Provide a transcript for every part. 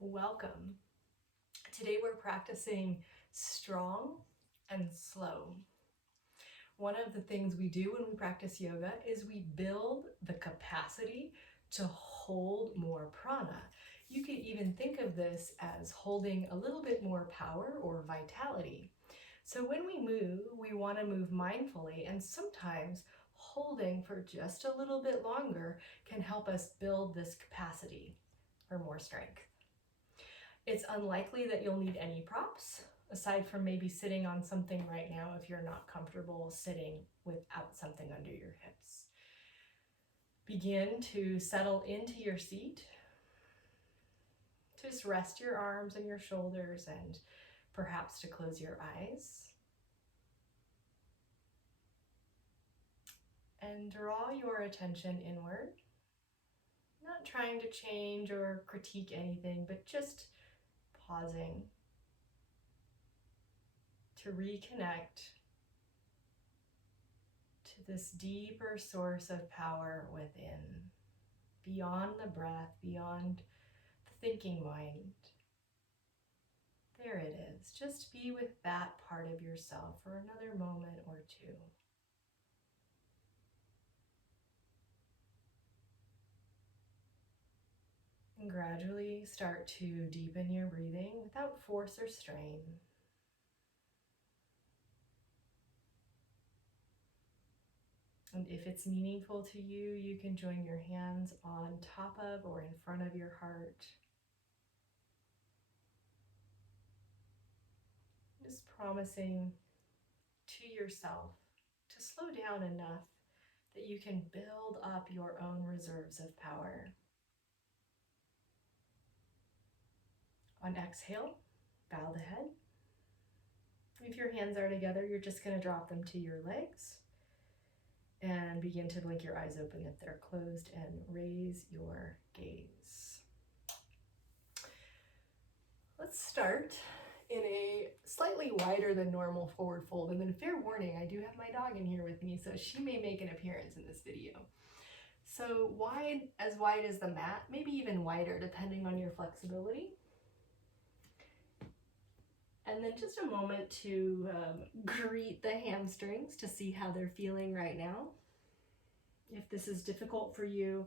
Welcome. Today we're practicing strong and slow. One of the things we do when we practice yoga is we build the capacity to hold more prana. You could even think of this as holding a little bit more power or vitality. So when we move, we want to move mindfully, and sometimes holding for just a little bit longer can help us build this capacity for more strength. It's unlikely that you'll need any props, aside from maybe sitting on something right now if you're not comfortable sitting without something under your hips. Begin to settle into your seat. Just rest your arms and your shoulders and perhaps to close your eyes. And draw your attention inward. Not trying to change or critique anything, but just pausing to reconnect to this deeper source of power within, beyond the breath, beyond the thinking mind. There it is. Just be with that part of yourself for another moment or two. And gradually start to deepen your breathing without force or strain. And if it's meaningful to you, you can join your hands on top of or in front of your heart. Just promising to yourself to slow down enough that you can build up your own reserves of power. On exhale, bow the head. If your hands are together, you're just going to drop them to your legs and begin to blink your eyes open if they're closed and raise your gaze. Let's start in a slightly wider than normal forward fold. And then fair warning, I do have my dog in here with me, so she may make an appearance in this video. So wide as the mat, maybe even wider depending on your flexibility. And then just a moment to greet the hamstrings to see how they're feeling right now. If this is difficult for you,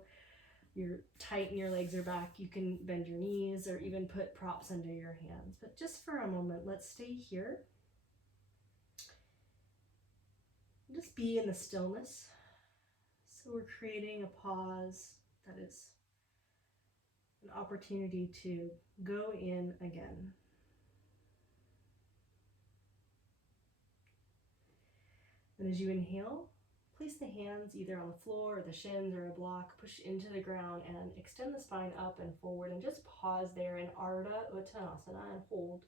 you're tight and your legs are back, you can bend your knees or even put props under your hands. But just for a moment, let's stay here. Just be in the stillness. So we're creating a pause that is an opportunity to go in again. And as you inhale, place the hands either on the floor or the shins or a block, push into the ground and extend the spine up and forward and just pause there in Ardha Uttanasana and hold.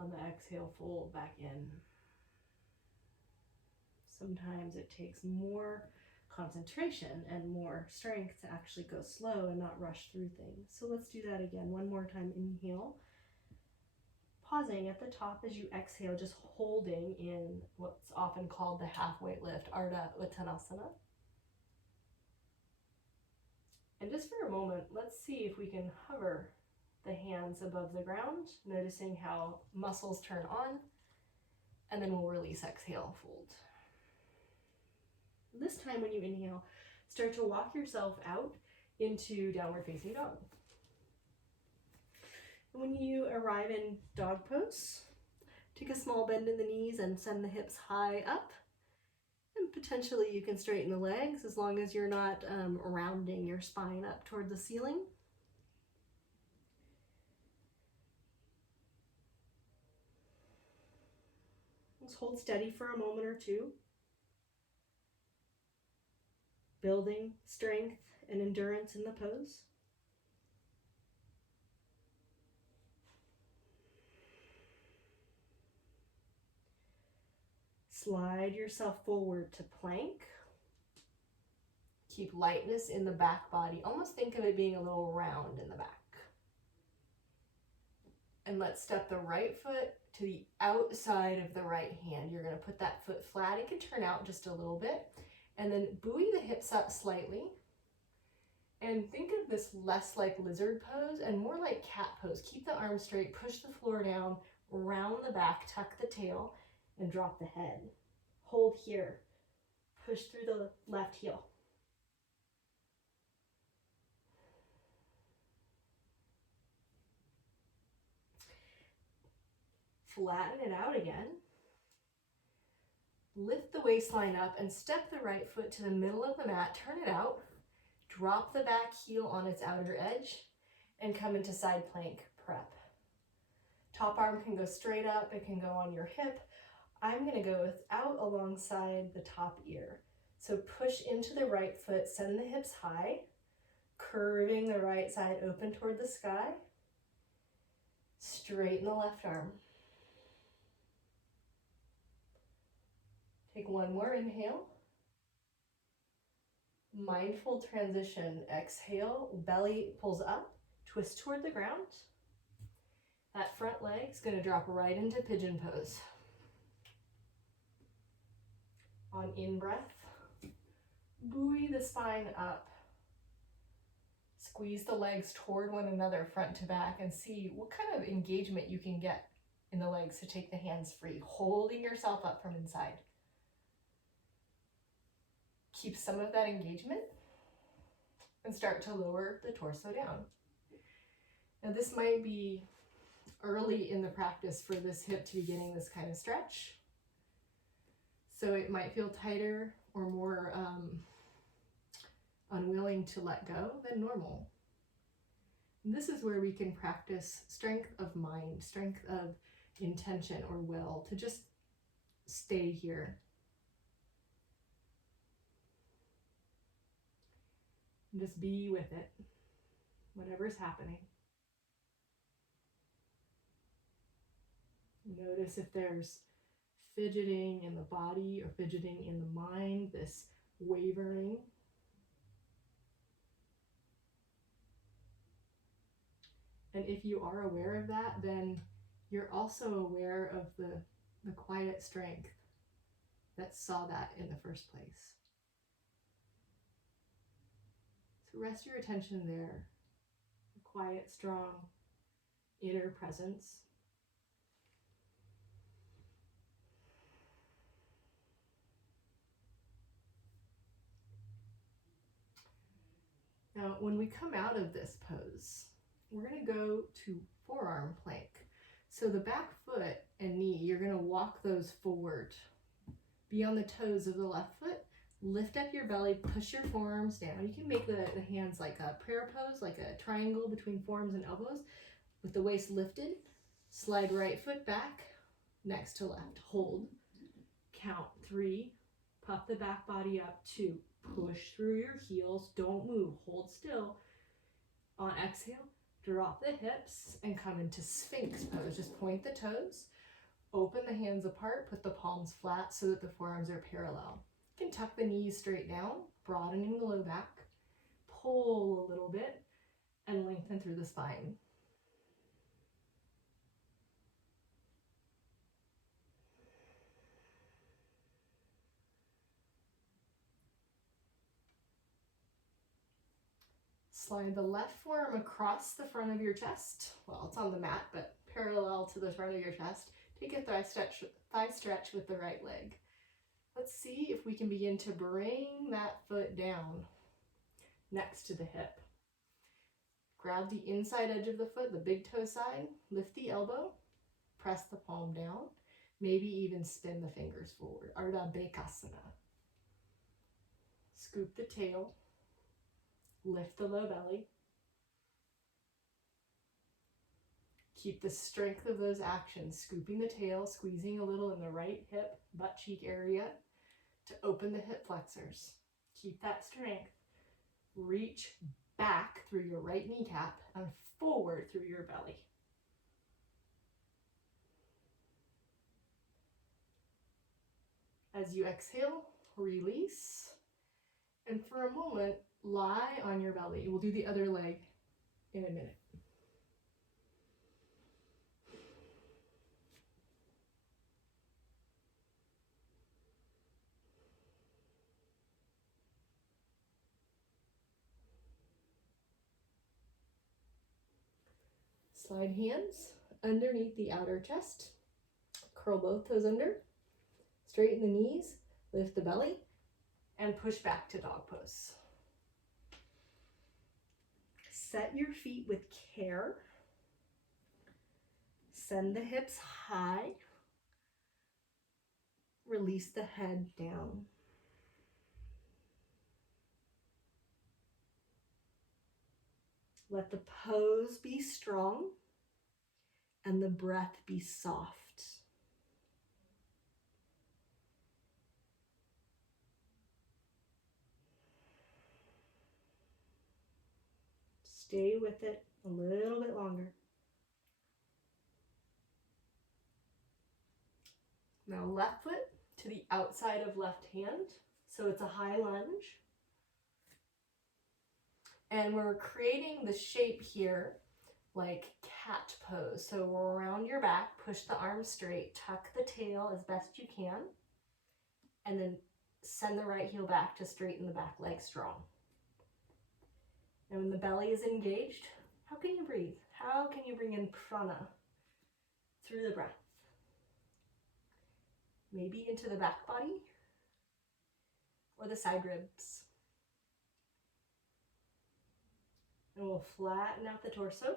On the exhale, fold back in. Sometimes it takes more concentration and more strength to actually go slow and not rush through things. So let's do that again. One more time, inhale. Pausing at the top as you exhale, just holding in what's often called the halfway lift, Ardha Uttanasana. And just for a moment, let's see if we can hover the hands above the ground, noticing how muscles turn on, and then we'll release, exhale, fold. This time when you inhale, start to walk yourself out into downward facing dog. When you arrive in dog pose, take a small bend in the knees and send the hips high up. And potentially you can straighten the legs as long as you're not rounding your spine up toward the ceiling. Just hold steady for a moment or two. Building strength and endurance in the pose. Slide yourself forward to plank. Keep lightness in the back body. Almost think of it being a little round in the back. And let's step the right foot to the outside of the right hand. You're going to put that foot flat. It can turn out just a little bit. And then buoy the hips up slightly. And think of this less like lizard pose and more like cat pose. Keep the arms straight, push the floor down, round the back, tuck the tail, and drop the head. Hold here. Push through the left heel. Flatten it out again. Lift the waistline up and step the right foot to the middle of the mat. Turn it out. Drop the back heel on its outer edge and come into side plank prep. Top arm can go straight up. It can go on your hip. I'm going to go out alongside the top ear. So push into the right foot, send the hips high, curving the right side open toward the sky. Straighten the left arm. Take one more inhale. Mindful transition. Exhale, belly pulls up, twist toward the ground. That front leg's going to drop right into pigeon pose. On in-breath, buoy the spine up. Squeeze the legs toward one another, front to back, and see what kind of engagement you can get in the legs to take the hands free, holding yourself up from inside. Keep some of that engagement and start to lower the torso down. Now this might be early in the practice for this hip to be getting this kind of stretch. So it might feel tighter or more unwilling to let go than normal. And this is where we can practice strength of mind, strength of intention or will to just stay here. And just be with it, whatever's happening. Notice if there's fidgeting in the body or fidgeting in the mind, this wavering. And if you are aware of that, then you're also aware of the quiet strength that saw that in the first place. So rest your attention there. The quiet, strong, inner presence. Now, when we come out of this pose, we're going to go to forearm plank. So the back foot and knee, you're going to walk those forward. Be on the toes of the left foot. Lift up your belly, push your forearms down. You can make the hands like a prayer pose, like a triangle between forearms and elbows. With the waist lifted, slide right foot back, next to left. Hold. Count 3. Puff the back body up. 2. Push through your heels. Don't move. Hold still. On exhale, drop the hips and come into Sphinx pose. Just point the toes. Open the hands apart. Put the palms flat so that the forearms are parallel. You can tuck the knees straight down, broadening the low back. Pull a little bit and lengthen through the spine. Slide the left forearm across the front of your chest. Well, it's on the mat, but parallel to the front of your chest. Take a thigh stretch with the right leg. Let's see if we can begin to bring that foot down next to the hip. Grab the inside edge of the foot, the big toe side, lift the elbow, press the palm down, maybe even spin the fingers forward. Ardha Bekasana. Scoop the tail, lift the low belly. Keep the strength of those actions, scooping the tail, squeezing a little in the right hip, butt cheek area to open the hip flexors. Keep that strength. Reach back through your right kneecap and forward through your belly. As you exhale, release. And for a moment, lie on your belly. We'll do the other leg in a minute. Slide hands underneath the outer chest. Curl both toes under. Straighten the knees, lift the belly, and push back to dog pose. Set your feet with care. Send the hips high. Release the head down. Let the pose be strong and the breath be soft. Stay with it a little bit longer. Now left foot to the outside of left hand. So it's a high lunge. And we're creating the shape here like cat pose. So we're around your back, push the arms straight, tuck the tail as best you can, and then send the right heel back to straighten the back leg strong. And when the belly is engaged, how can you breathe? How can you bring in prana through the breath? Maybe into the back body or the side ribs. And we'll flatten out the torso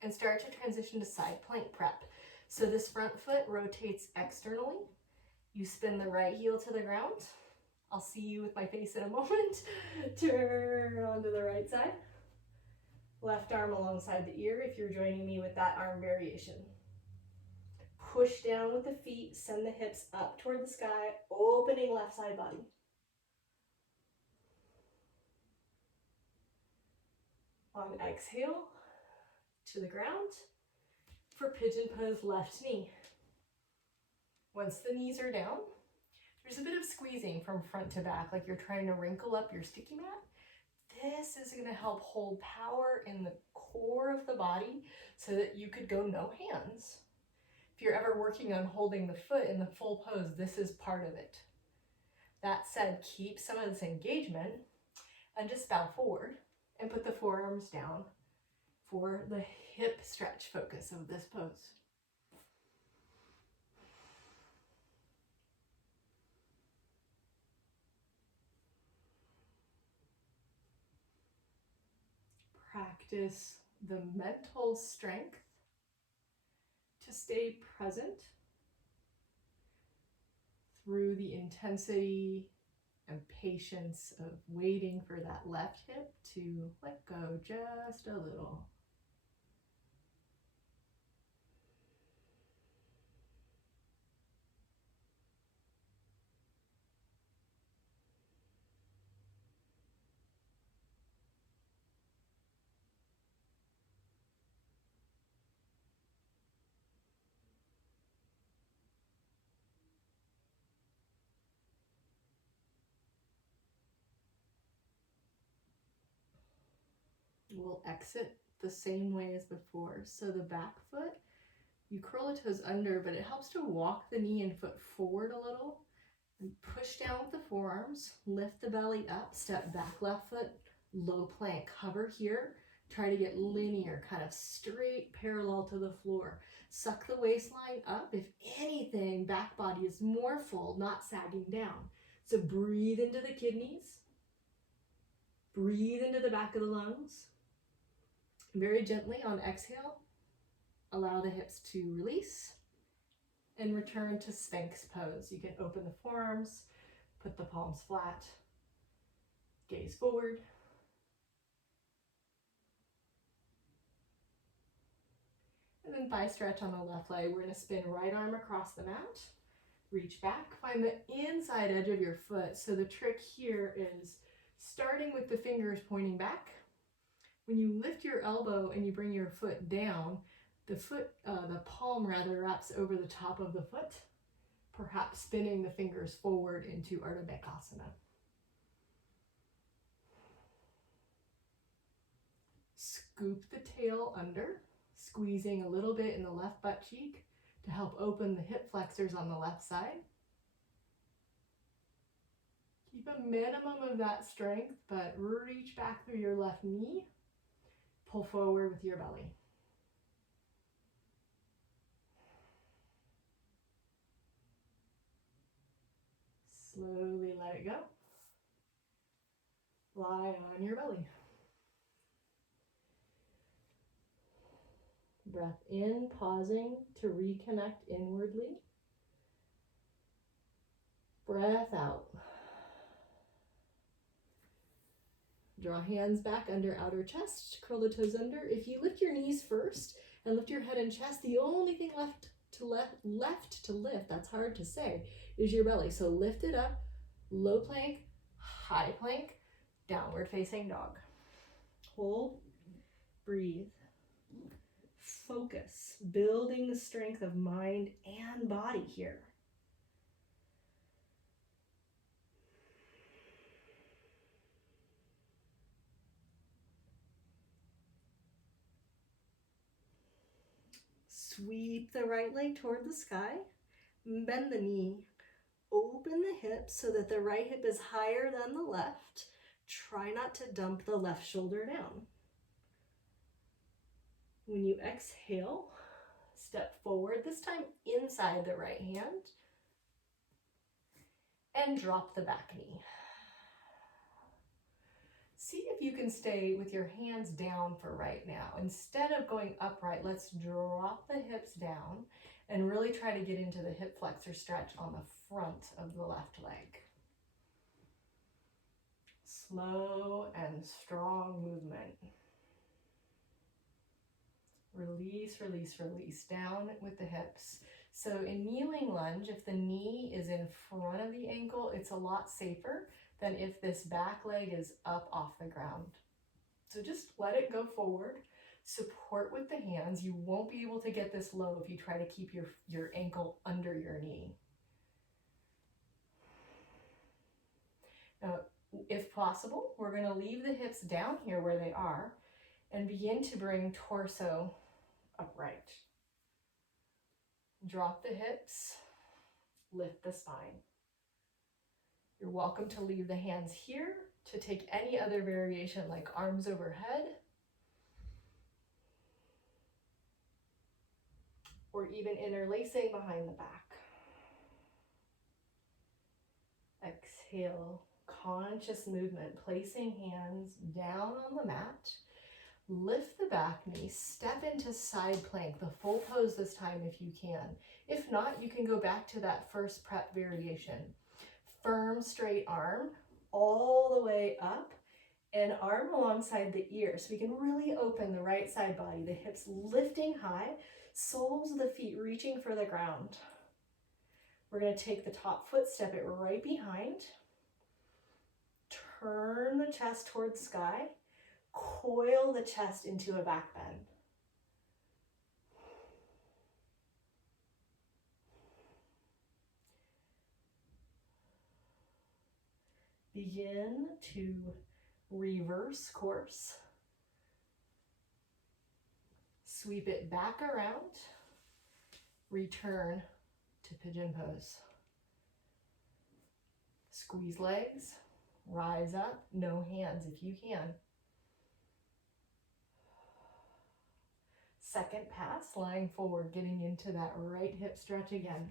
and start to transition to side plank prep. So this front foot rotates externally. You spin the right heel to the ground. I'll see you with my face in a moment. Turn onto the right side. Left arm alongside the ear if you're joining me with that arm variation. Push down with the feet, send the hips up toward the sky, opening left side body. On exhale, to the ground for pigeon pose left knee. Once the knees are down, there's a bit of squeezing from front to back, like you're trying to wrinkle up your sticky mat. This is going to help hold power in the core of the body so that you could go no hands. If you're ever working on holding the foot in the full pose, this is part of it. That said, keep some of this engagement and just bow forward and put the forearms down for the hip stretch focus of this pose. Practice the mental strength to stay present through the intensity and patience of waiting for that left hip to let go just a little. We'll exit the same way as before. So the back foot, you curl the toes under, but it helps to walk the knee and foot forward a little and push down with the forearms, lift the belly up, step back left foot, low plank, hover here, try to get linear, kind of straight parallel to the floor. Suck the waistline up. If anything, back body is more full, not sagging down. So breathe into the kidneys, breathe into the back of the lungs. Very gently on exhale, allow the hips to release and return to Sphinx pose. You can open the forearms, put the palms flat, gaze forward. And then thigh stretch on the left leg. We're going to spin right arm across the mat, reach back, find the inside edge of your foot. So the trick here is starting with the fingers pointing back. When you lift your elbow and you bring your foot down, the palm wraps over the top of the foot, perhaps spinning the fingers forward into Ardha Bakasana. Scoop the tail under, squeezing a little bit in the left butt cheek to help open the hip flexors on the left side. Keep a minimum of that strength, but reach back through your left knee. Pull forward with your belly. Slowly let it go. Lie on your belly. Breath in, pausing to reconnect inwardly. Breath out. Draw hands back under outer chest, curl the toes under. If you lift your knees first and lift your head and chest, the only thing left to lift, that's hard to say, is your belly. So lift it up, low plank, high plank, downward facing dog. Hold, breathe, focus, building the strength of mind and body here. Sweep the right leg toward the sky, bend the knee, open the hips so that the right hip is higher than the left. Try not to dump the left shoulder down. When you exhale, step forward, this time inside the right hand, and drop the back knee. See if you can stay with your hands down for right now. Instead of going upright, let's drop the hips down and really try to get into the hip flexor stretch on the front of the left leg. Slow and strong movement. Release, release, release. Down with the hips. So in kneeling lunge, if the knee is in front of the ankle, it's a lot safer than if this back leg is up off the ground. So just let it go forward. Support with the hands. You won't be able to get this low if you try to keep your ankle under your knee. Now, if possible, we're going to leave the hips down here where they are and begin to bring torso upright. Drop the hips, lift the spine. You're welcome to leave the hands here to take any other variation like arms overhead, or even interlacing behind the back. Exhale, conscious movement, placing hands down on the mat. Lift the back knee, step into side plank, the full pose this time if you can. If not, you can go back to that first prep variation. Firm, straight arm all the way up and arm alongside the ear. So we can really open the right side body, the hips lifting high, soles of the feet reaching for the ground. We're going to take the top foot, step it right behind. Turn the chest towards sky. Coil the chest into a back bend. Begin to reverse course. Sweep it back around. Return to pigeon pose. Squeeze legs, rise up, no hands if you can. Second pass, lying forward, getting into that right hip stretch again.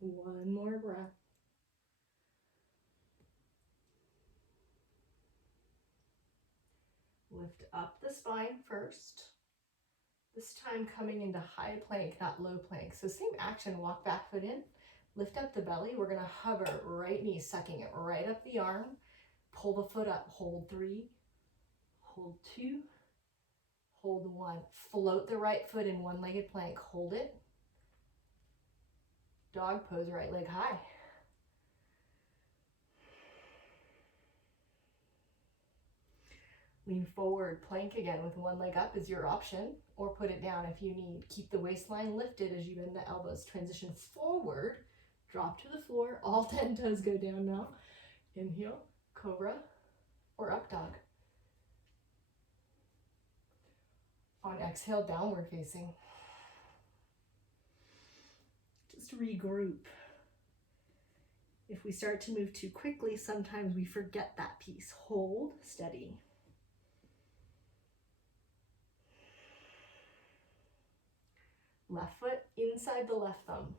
One more breath. Lift up the spine first. This time coming into high plank, not low plank. So same action, walk back foot in, lift up the belly. We're gonna hover, right knee, sucking it right up the arm. Pull the foot up, hold 3, hold 2, hold 1. Float the right foot in one-legged plank, hold it. Dog pose, right leg high. Lean forward, plank again with one leg up is your option, or put it down if you need. Keep the waistline lifted as you bend the elbows. Transition forward, drop to the floor. All 10 toes go down now. Inhale, cobra, or up dog. On exhale, downward facing. Just regroup. If we start to move too quickly, sometimes we forget that piece. Hold steady. Left foot inside the left thumb.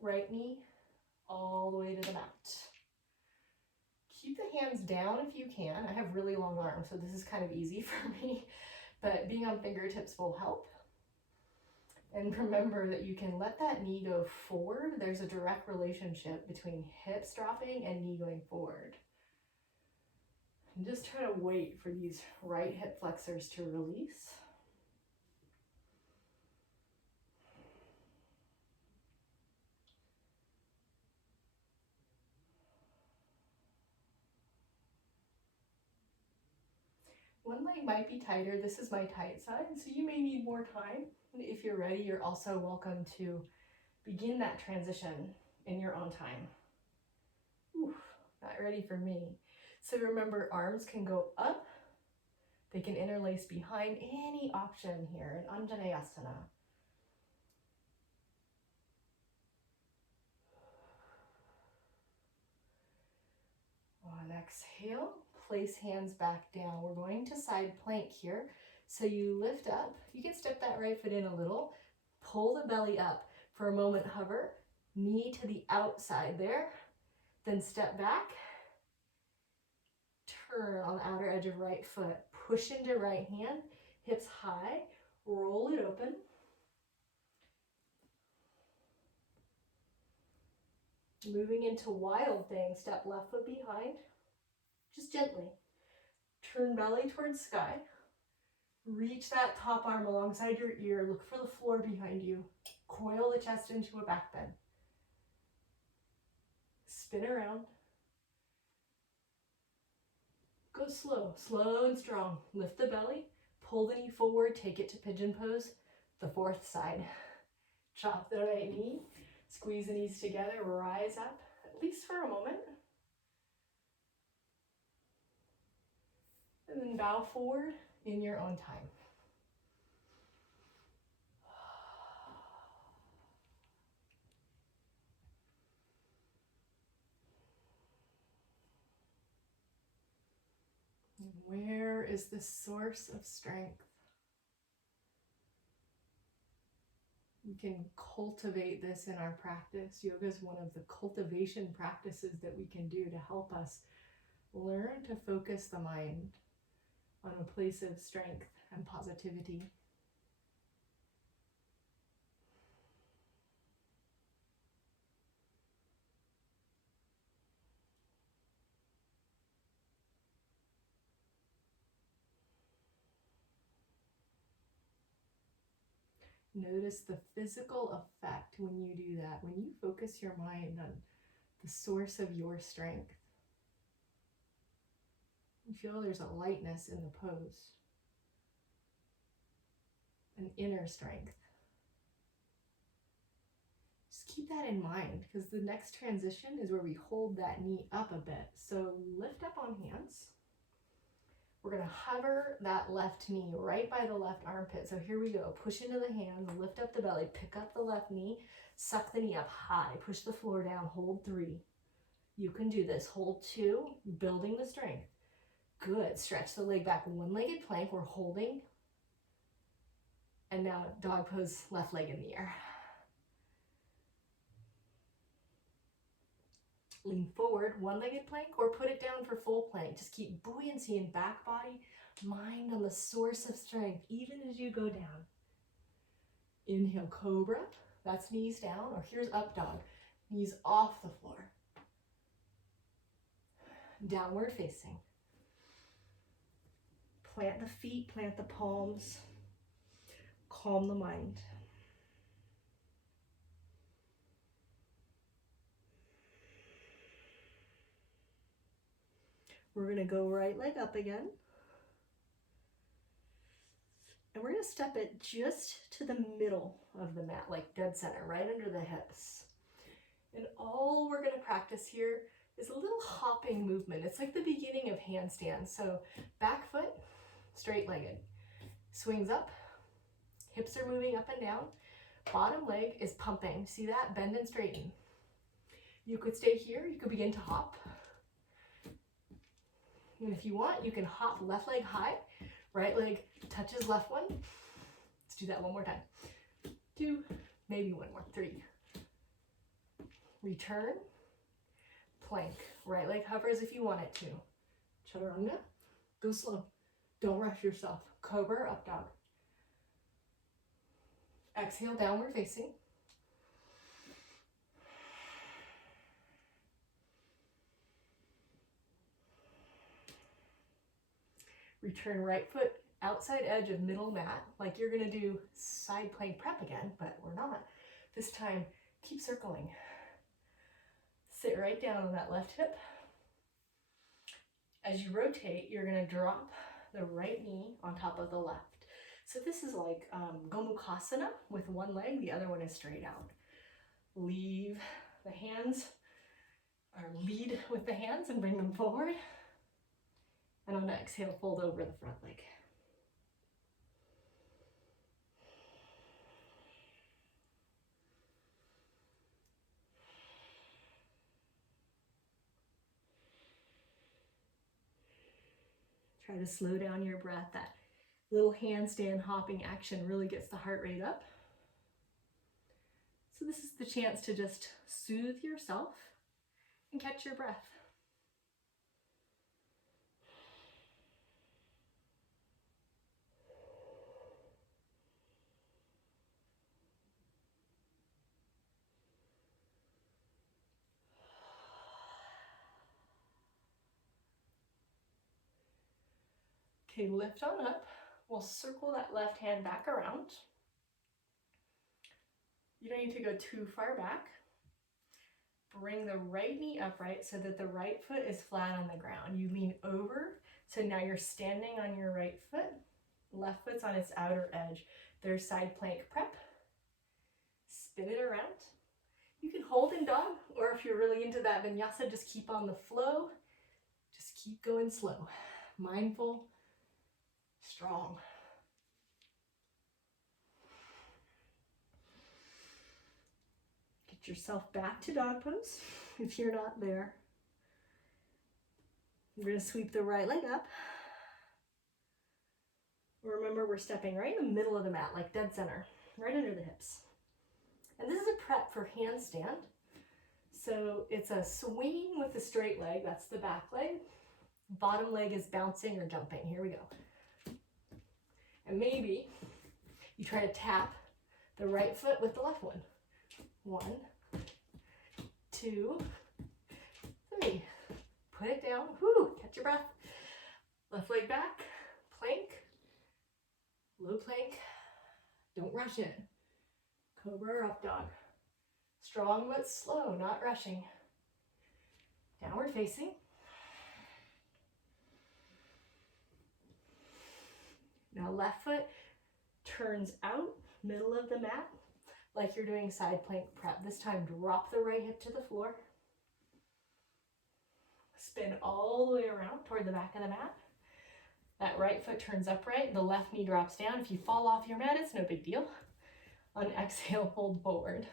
Right knee all the way to the mat. Keep the hands down if you can. I have really long arms, so this is kind of easy for me, but being on fingertips will help. And remember that you can let that knee go forward. There's a direct relationship between hips dropping and knee going forward. And just try to wait for these right hip flexors to release. One leg might be tighter. This is my tight side, so you may need more time. If you're ready, you're also welcome to begin that transition in your own time. Oof, not ready for me. So remember, arms can go up. They can interlace behind. Any option here in Anjaneyasana. On exhale, place hands back down. We're going to side plank here. So you lift up. You can step that right foot in a little. Pull the belly up. For a moment, hover. Knee to the outside there. Then step back. Turn on the outer edge of right foot. Push into right hand. Hips high. Roll it open. Moving into wild thing. Step left foot behind. Just gently. Turn belly towards sky. Reach that top arm alongside your ear. Look for the floor behind you. Coil the chest into a back bend. Spin around. Go slow, slow and strong. Lift the belly, pull the knee forward, take it to pigeon pose, the fourth side. Drop the right knee, squeeze the knees together, rise up, at least for a moment. And then bow forward in your own time. Where is the source of strength? We can cultivate this in our practice. Yoga is one of the cultivation practices that we can do to help us learn to focus the mind on a place of strength and positivity. Notice the physical effect when you do that, when you focus your mind on the source of your strength. You feel there's a lightness in the pose, an inner strength. Just keep that in mind, because the next transition is where we hold that knee up a bit. So lift up on hands. We're going to hover that left knee right by the left armpit. So here we go. Push into the hands, lift up the belly, pick up the left knee, suck the knee up high, push the floor down, hold 3. You can do this. Hold 2, building the strength. Good. Stretch the leg back. One-legged plank. We're holding. And now dog pose, left leg in the air. Lean forward, one-legged plank, or put it down for full plank. Just keep buoyancy in back body, mind on the source of strength, even as you go down. Inhale, cobra. That's knees down, or here's up dog. Knees off the floor. Downward facing. Plant the feet, plant the palms. Calm the mind. We're going to go right leg up again. And we're going to step it just to the middle of the mat, like dead center, right under the hips. And all we're going to practice here is a little hopping movement. It's like the beginning of handstand. So back foot, straight legged. Swings up, hips are moving up and down, bottom leg is pumping. See that? Bend and straighten. You could stay here, you could begin to hop. And if you want, you can hop left leg high, right leg touches left one. Let's do that one more time. 2, maybe one more, 3. Return, plank. Right leg hovers if you want it to. Chaturanga, go slow. Don't rush yourself. Cobra, up dog. Exhale, downward facing. Return right foot outside edge of middle mat, like you're gonna do side plank prep again, but we're not. This time, keep circling. Sit right down on that left hip. As you rotate, you're gonna drop the right knee on top of the left. So this is like Gomukhasana with one leg, the other one is straight out. Leave the hands, or lead with the hands and bring them forward. And on the exhale, fold over the front leg. Try to slow down your breath. That little handstand hopping action really gets the heart rate up. So this is the chance to just soothe yourself and catch your breath. Okay, lift on up. We'll circle that left hand back around. You don't need to go too far back. Bring the right knee upright so that the right foot is flat on the ground. You lean over, so now you're standing on your right foot. Left foot's on its outer edge. There's side plank prep. Spin it around. You can hold in dog, or if you're really into that vinyasa, just keep on the flow. Just keep going slow. Mindful, strong. Get yourself back to dog pose if you're not there. We're going to sweep the right leg up. Remember, we're stepping right in the middle of the mat, like dead center, right under the hips. And this is a prep for handstand. So it's a swinging with the straight leg, that's the back leg. Bottom leg is bouncing or jumping. Here we go. And maybe you try to tap the right foot with the left one. 1, 2, 3. Put it down. Whoo, catch your breath. Left leg back, plank, low plank. Don't rush it. Cobra or up dog. Strong but slow, not rushing. Downward facing. Now left foot turns out, middle of the mat, like you're doing side plank prep. This time, drop the right hip to the floor. Spin all the way around toward the back of the mat. That right foot turns upright, the left knee drops down. If you fall off your mat, it's no big deal. On exhale, fold forward.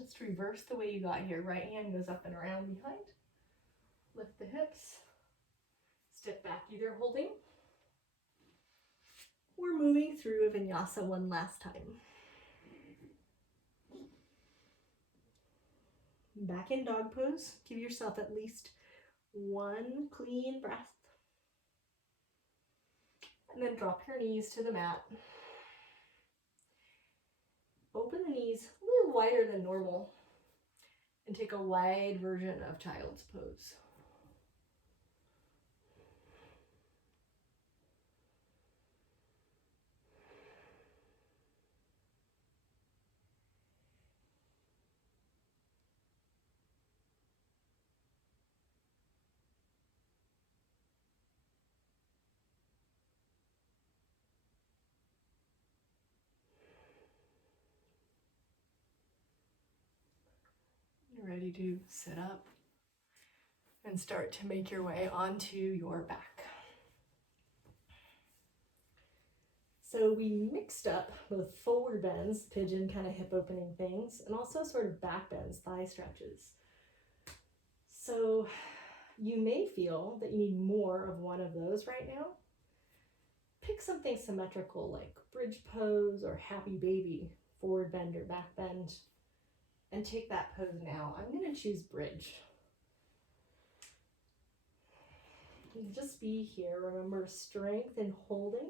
Let's reverse the way you got here. Right hand goes up and around behind. Lift the hips. Step back, either holding or moving through a vinyasa one last time. Back in dog pose. Give yourself at least one clean breath. And then drop your knees to the mat. open the knees a little wider than normal and take a wide version of child's pose. You're ready to sit up and start to make your way onto your back. So we mixed up both forward bends, pigeon kind of hip opening things, and also sort of back bends, thigh stretches. So you may feel that you need more of one of those right now. Pick something symmetrical like bridge pose or happy baby, forward bend or back bend, and take that pose now. I'm going to choose bridge. Just be here. Remember strength in holding,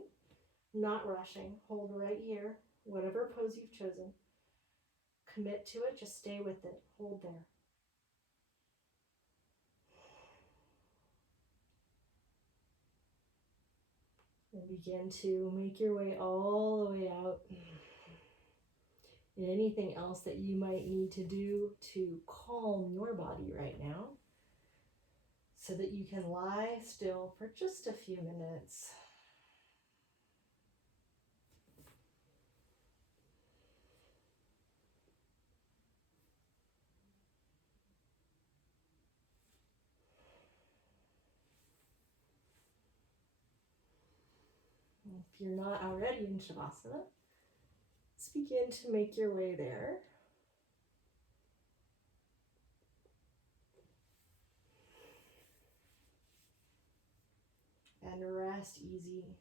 not rushing. Hold right here, whatever pose you've chosen. Commit to it, just stay with it. Hold there. And begin to make your way all the way out. And anything else that you might need to do to calm your body right now, so that you can lie still for just a few minutes. If you're not already in Shavasana, let's begin to make your way there. And rest easy.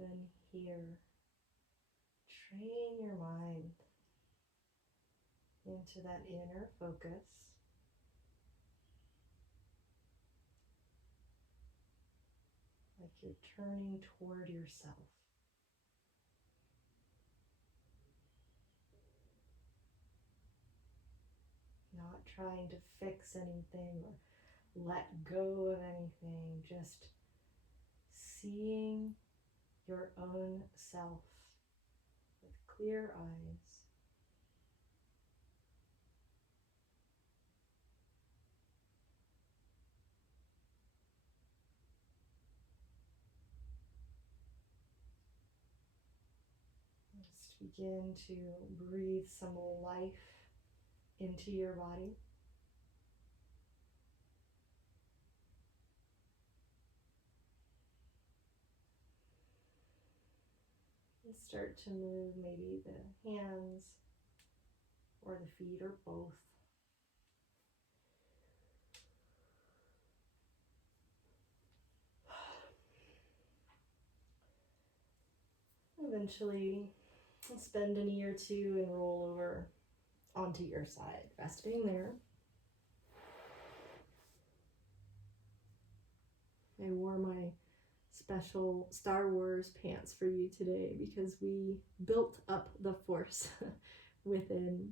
Even here, train your mind into that inner focus. Like you're turning toward yourself. Not trying to fix anything or let go of anything, just seeing your own self with clear eyes. Just begin to breathe some life into your body. And start to move maybe the hands or the feet or both. Eventually, spend a knee or two and roll over onto your side, resting there. I wore my special Star Wars pants for you today because we built up the force within,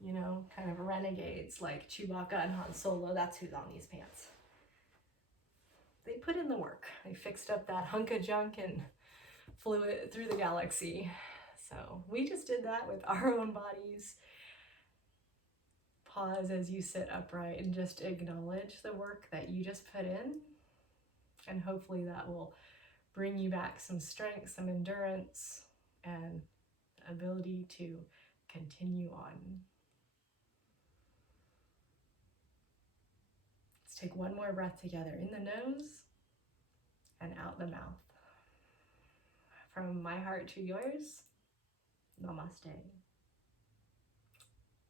you know, kind of renegades like Chewbacca and Han Solo. That's who's on these pants. They put in the work. They fixed up that hunk of junk and flew it through the galaxy. So we just did that with our own bodies. Pause as you sit upright and just acknowledge the work that you just put in. And hopefully that will bring you back some strength, some endurance, and ability to continue on. Let's take one more breath together, in the nose and out the mouth. From my heart to yours, namaste.